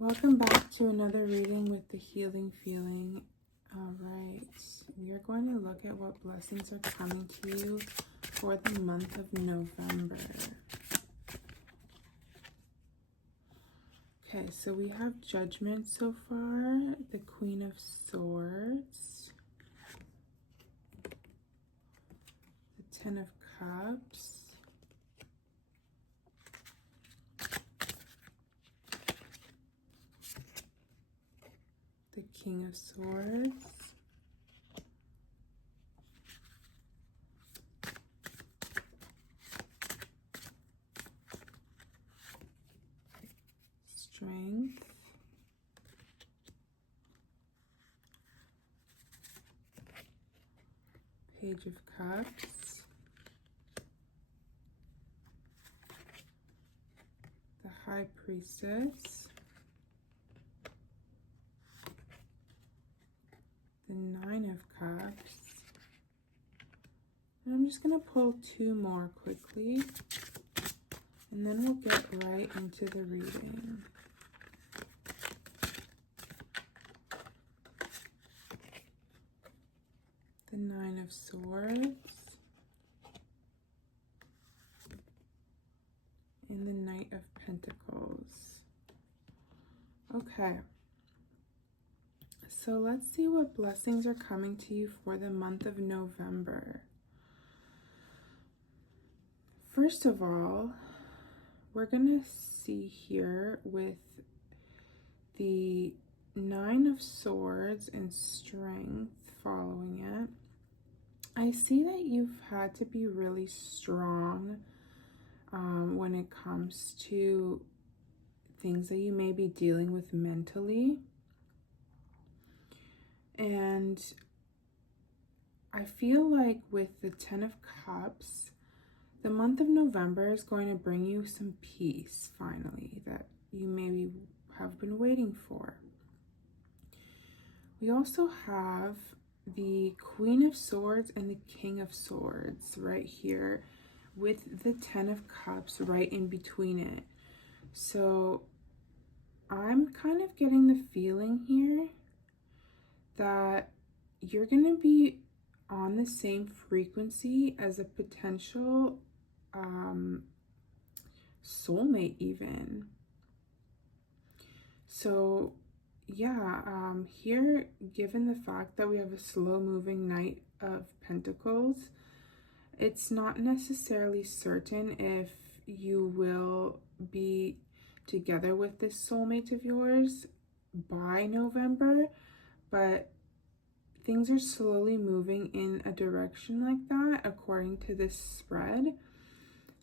Welcome back to another reading with the Healing Feeling. All right, we are going to look at what blessings are coming to you for the month of November. Okay, so we have Judgment so far, the Queen of Swords, the Ten of Cups, the King of Swords, Strength, Page of Cups, the High Priestess, the Nine of Cups. And I'm just going to pull two more quickly, and then we'll get right into the reading. The Nine of Swords and the Knight of Pentacles. Okay, so let's see what blessings are coming to you for the month of November. First of all, we're going to see here with the Nine of Swords and Strength following it, I see that you've had to be really strong when it comes to things that you may be dealing with mentally. And I feel like with the Ten of Cups, the month of November is going to bring you some peace, finally, that you maybe have been waiting for. We also have the Queen of Swords and the King of Swords right here with the Ten of Cups right in between it. So I'm kind of getting the feeling here that you're going to be on the same frequency as a potential soulmate even. So yeah, here, given the fact that we have a slow moving Knight of Pentacles, it's not necessarily certain if you will be together with this soulmate of yours by November, but things are slowly moving in a direction like that according to this spread.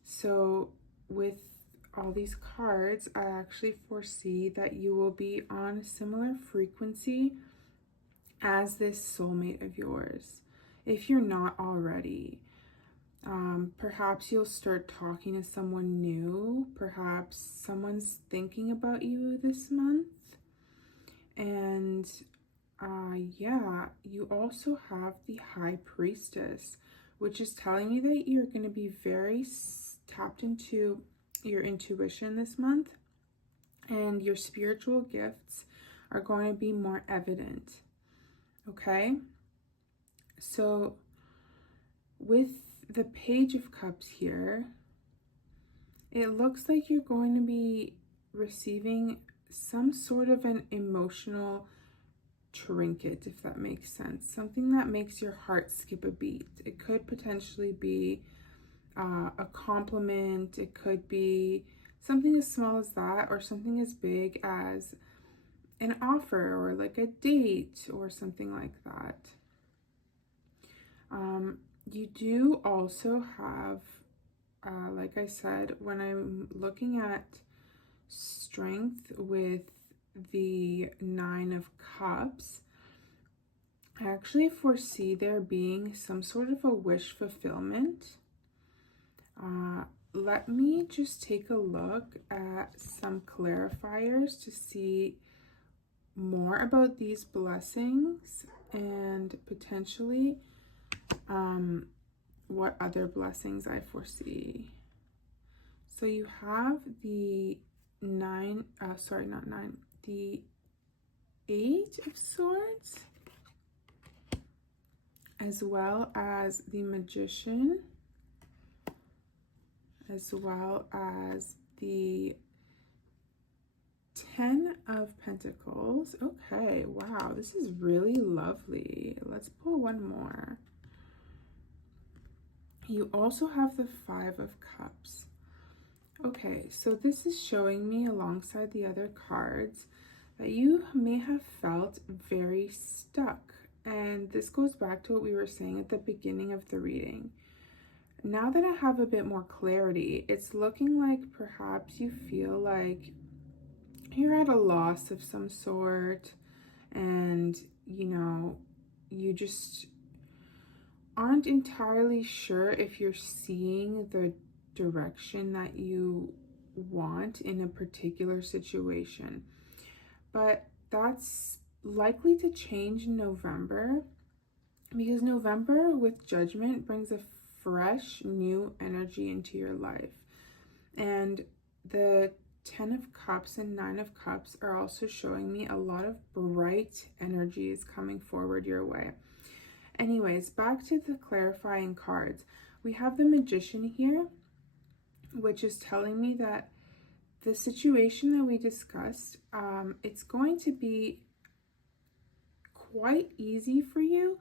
So with all these cards, I actually foresee that you will be on a similar frequency as this soulmate of yours, if you're not already. Perhaps you'll start talking to someone new. Perhaps someone's thinking about you this month. And yeah, you also have the High Priestess, which is telling me that you're going to be very tapped into your intuition this month, and your spiritual gifts are going to be more evident. Okay, so with the Page of Cups here, it looks like you're going to be receiving some sort of an emotional trinket, if that makes sense. Something that makes your heart skip a beat. It could potentially be a compliment. It could be something as small as that, or something as big as an offer or like a date or something like that. You do also have, like I said, when I'm looking at Strength with the Nine of Cups, I actually foresee there being some sort of a wish fulfillment. Let me just take a look at some clarifiers to see more about these blessings and potentially what other blessings I foresee. So you have the the Eight of Swords, as well as the Magician, as well as the 10 of Pentacles. Okay, wow, this is really lovely. Let's pull one more. You also have the Five of Cups. Okay, so this is showing me alongside the other cards that you may have felt very stuck. And this goes back to what we were saying at the beginning of the reading. Now that I have a bit more clarity, it's looking like perhaps you feel like you're at a loss of some sort, and you just aren't entirely sure if you're seeing the direction that you want in a particular situation. But that's likely to change in November, because November with Judgment brings a fresh new energy into your life. And the 10 of Cups and 9 of Cups are also showing me a lot of bright energies coming forward your way. Anyways, back to the clarifying cards. We have the Magician here, which is telling me that the situation that we discussed, it's going to be quite easy for you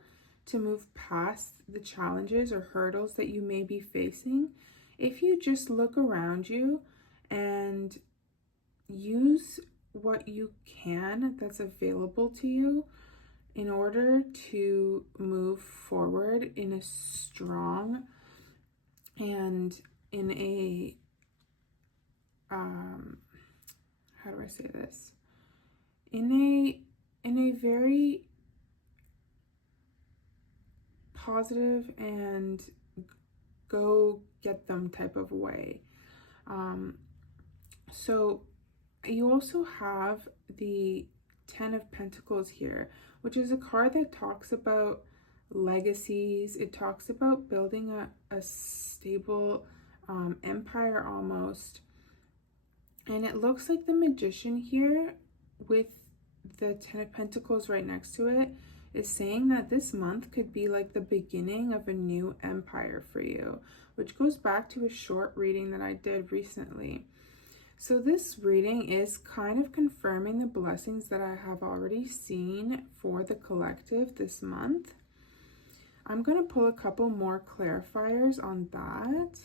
to move past the challenges or hurdles that you may be facing if you just look around you and use what you can that's available to you in order to move forward in a strong and in a how do I say this, in a very positive and go get them type of way. So you also have the 10 of Pentacles here, which is a card that talks about legacies. It talks about building a stable empire almost. And it looks like the Magician here with the 10 of Pentacles right next to it is saying that this month could be like the beginning of a new empire for you, which goes back to a short reading that I did recently. So this reading is kind of confirming the blessings that I have already seen for the collective this month. I'm going to pull a couple more clarifiers on that.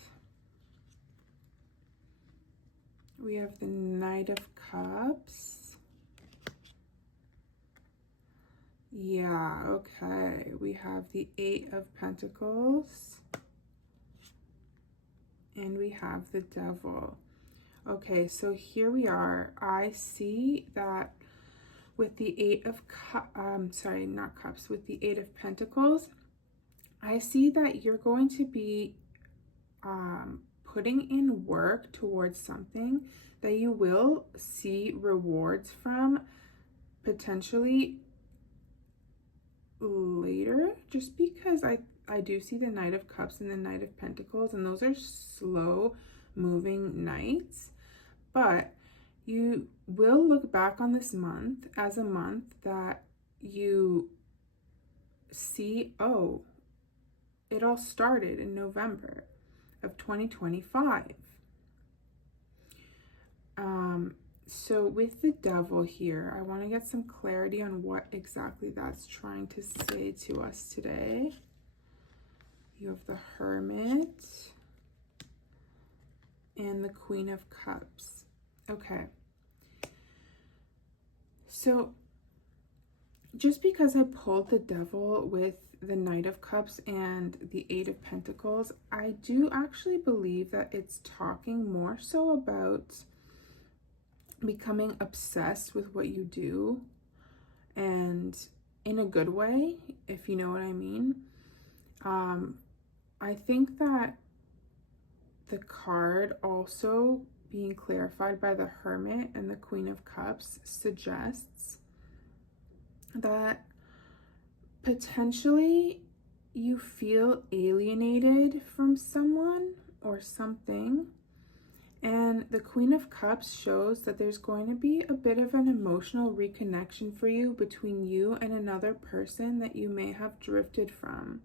We have the Knight of Cups. Yeah, okay. We have the 8 of Pentacles. And we have the Devil. Okay, so here we are. I see that with the 8 of with the 8 of Pentacles, I see that you're going to be putting in work towards something that you will see rewards from potentially later, just because I do see the Knight of Cups and the Knight of Pentacles, and those are slow moving knights. But you will look back on this month as a month that you see, oh, it all started in November of 2025. So with the Devil here, I want to get some clarity on what exactly that's trying to say to us today. You have the Hermit and the Queen of Cups. Okay. So just because I pulled the Devil with the Knight of Cups and the 8 of Pentacles, I do actually believe that it's talking more so about becoming obsessed with what you do, and in a good way, if you know what I mean. I think that the card also being clarified by the Hermit and the Queen of Cups suggests that potentially you feel alienated from someone or something, And the Queen of Cups shows that there's going to be a bit of an emotional reconnection for you between you and another person that you may have drifted from.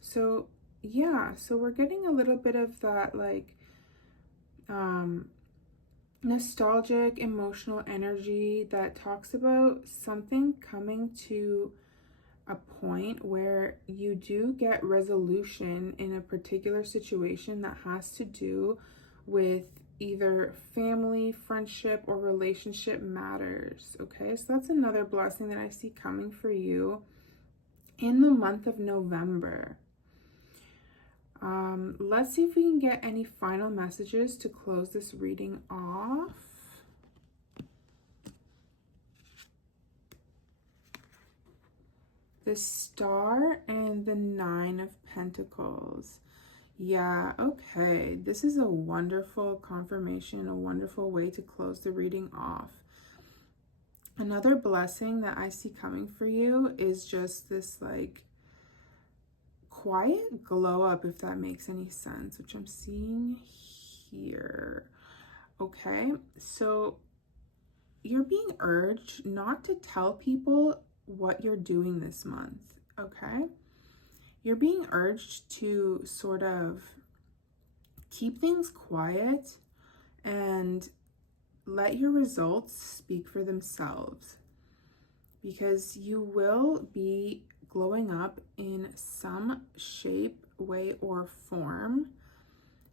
So yeah, so we're getting a little bit of that like nostalgic emotional energy that talks about something coming to a point where you do get resolution in a particular situation that has to do with either family, friendship, or relationship matters. Okay, so that's another blessing that I see coming for you in the month of November. Let's see if we can get any final messages to close this reading off. The Star and the Nine of Pentacles. Yeah, okay. This is a wonderful confirmation, a wonderful way to close the reading off. Another blessing that I see coming for you is just this like quiet glow up, if that makes any sense, which I'm seeing here. Okay, so you're being urged not to tell people what you're doing this month. Okay, you're being urged to sort of keep things quiet and let your results speak for themselves, because you will be glowing up in some shape, way, or form.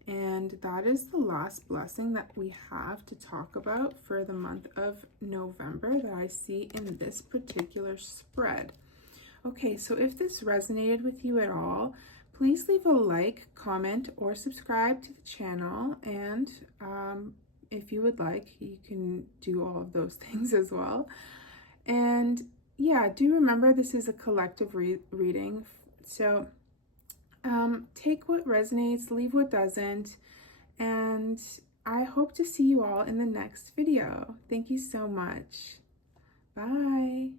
And that is the last blessing that we have to talk about for the month of November that I see in this particular spread. Okay, so if this resonated with you at all, please leave a like, comment, or subscribe to the channel. And if you would like, you can do all of those things as well. And yeah, do remember this is a collective reading. So take what resonates, leave what doesn't. And I hope to see you all in the next video. Thank you so much. Bye.